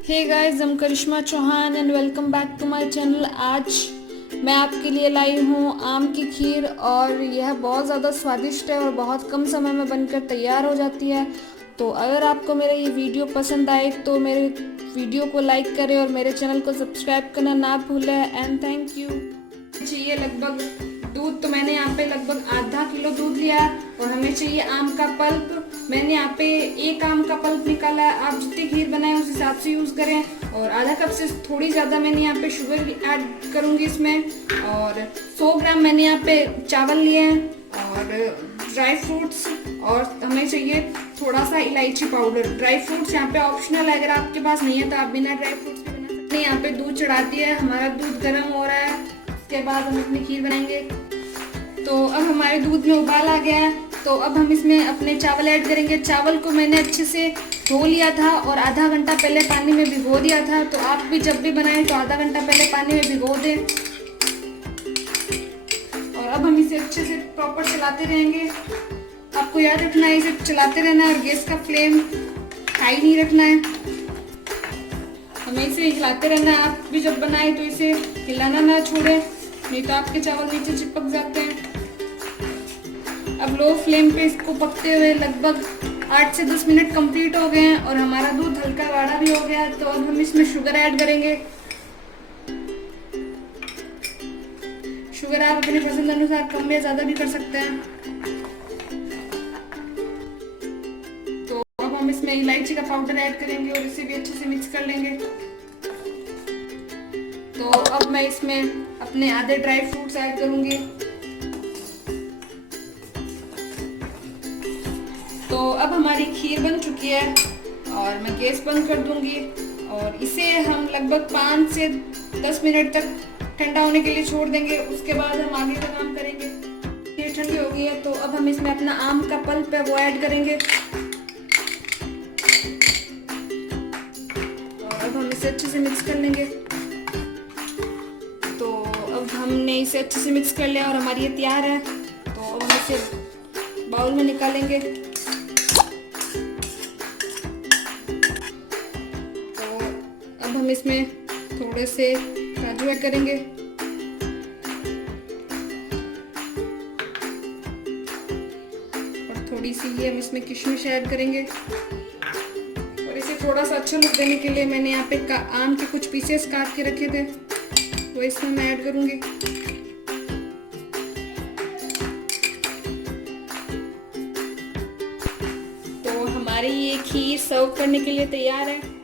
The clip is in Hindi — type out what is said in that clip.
Hey guys, I'm Karishma Chauhan and welcome back to my channel. आज मैं आपके लिए लाई हूँ आम की खीर और यह बहुत ज़्यादा स्वादिष्ट है और बहुत कम समय में बनकर तैयार हो जाती है। तो अगर आपको मेरा ये वीडियो पसंद आए तो मेरे वीडियो को लाइक करें और मेरे चैनल को सब्सक्राइब करना ना भूलें एंड थैंक यू। चाहिए लगभग दूध, तो मैंने यहाँ पे लगभग आधा किलो दूध लिया और हमें चाहिए आम का पल्प। मैंने यहाँ पे एक आम का पल्प निकाला है। आप जितनी खीर बनाए उस हिसाब से यूज़ करें और आधा कप से थोड़ी ज़्यादा मैंने यहाँ पे शुगर ऐड करूँगी इसमें। और 100 ग्राम मैंने यहाँ पे चावल लिए हैं और ड्राई फ्रूट्स, और हमें चाहिए थोड़ा सा इलायची पाउडर। ड्राई फ्रूट्स यहाँ पे ऑप्शनल है, अगर आपके पास नहीं है तो आप बिना ड्राई फ्रूट्स के बना सकते हैं। यहाँ पे दूध चढ़ा दिया है, हमारा दूध गर्म हो रहा है। उसके बाद हम अपनी खीर बनाएंगे। तो अब हमारे दूध में उबाल आ गया है, तो अब हम इसमें अपने चावल ऐड करेंगे। चावल को मैंने अच्छे से धो लिया था और आधा घंटा पहले पानी में भिगो दिया था। तो आप भी जब भी बनाएं तो आधा घंटा पहले पानी में भिगो दें। और अब हम इसे अच्छे से प्रॉपर चलाते रहेंगे। आपको याद रखना है इसे चलाते रहना है और गैस का फ्लेम हाई नहीं रखना है। हमें इसे हिलाते रहना है। आप भी जब बनाएं तो इसे हिलाना ना छोड़ें, नहीं तो आपके चावल नीचे चिपक जाते हैं। अब लो फ्लेम पे इसको पकते हुए लगभग 8 से 10 मिनट कंप्लीट हो गए हैं और हमारा दूध हल्का गाढ़ा भी हो गया है। तो अब हम इसमें शुगर ऐड करेंगे। शुगर आप अपने पसंद अनुसार कम या ज्यादा भी कर सकते हैं। तो अब हम इसमें इलायची का पाउडर ऐड करेंगे और इसे भी अच्छे से मिक्स कर लेंगे। तो अब मैं इसमें अपने आधे ड्राई फ्रूट्स ऐड करूंगी। तो अब हमारी खीर बन चुकी है और मैं गैस बंद कर दूंगी और इसे हम लगभग 5 से 10 मिनट तक ठंडा होने के लिए छोड़ देंगे। उसके बाद हम आगे का काम करेंगे। खीर ठंडी हो गई है, तो अब हम इसमें अपना आम का पल्प है वो ऐड करेंगे और अब हम इसे अच्छे से मिक्स कर लेंगे। तो अब हमने इसे अच्छे से मिक्स कर लिया और हमारी ये तैयार है। तो अब हम इसे बाउल में निकालेंगे। तो अब हम इसमें थोड़े से काजू ऐड करेंगे और थोड़ी सी ये हम इसमें किशमिश ऐड करेंगे। और इसे थोड़ा सा अच्छा लुक देने के लिए मैंने यहाँ पे आम के कुछ पीसेस काट के रखे थे, वो इसमें मैं ऐड करूंगी। तो हमारी ये खीर सर्व करने के लिए तैयार है।